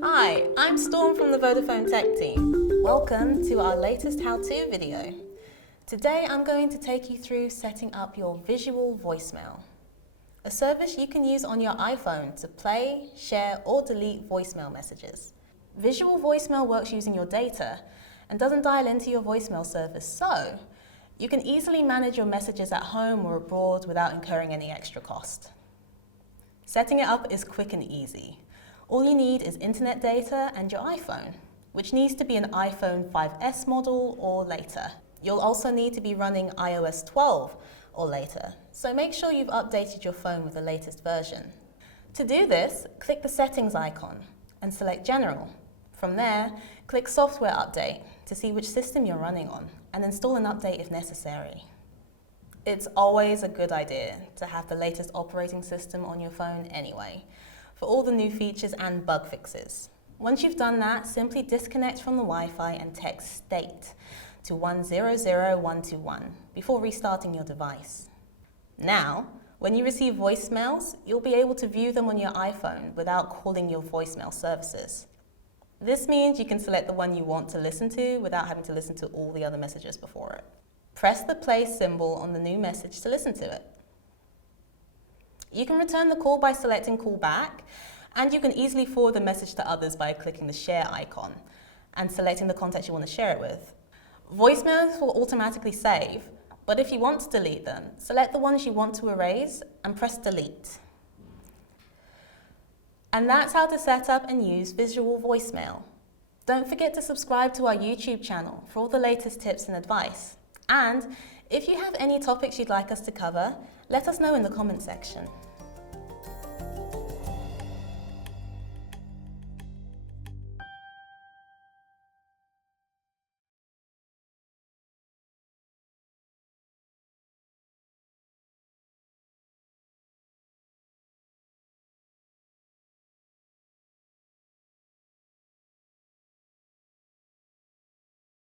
Hi, I'm Storm from the Vodafone Tech team. Welcome to our latest how-to video. Today I'm going to take you through setting up your visual voicemail, a service you can use on your iPhone to play, share or delete voicemail messages. Visual voicemail works using your data and doesn't dial into your voicemail service, so you can easily manage your messages at home or abroad without incurring any extra cost. Setting it up is quick and easy. All you need is internet data and your iPhone, which needs to be an iPhone 5S model or later. You'll also need to be running iOS 12 or later, so make sure you've updated your phone with the latest version. To do this, click the settings icon and select General. From there, click Software Update to see which system you're running on and install an update if necessary. It's always a good idea to have the latest operating system on your phone anyway, for all the new features and bug fixes. Once you've done that, simply disconnect from the Wi-Fi and text state to 100121 before restarting your device. Now, when you receive voicemails, you'll be able to view them on your iPhone without calling your voicemail services. This means you can select the one you want to listen to without having to listen to all the other messages before it. Press the play symbol on the new message to listen to it. You can return the call by selecting Call Back, and you can easily forward the message to others by clicking the Share icon and selecting the contact you want to share it with. Voicemails will automatically save, but if you want to delete them, select the ones you want to erase and press Delete. And that's how to set up and use visual voicemail. Don't forget to subscribe to our YouTube channel for all the latest tips and advice. And if you have any topics you'd like us to cover, let us know in the comment section.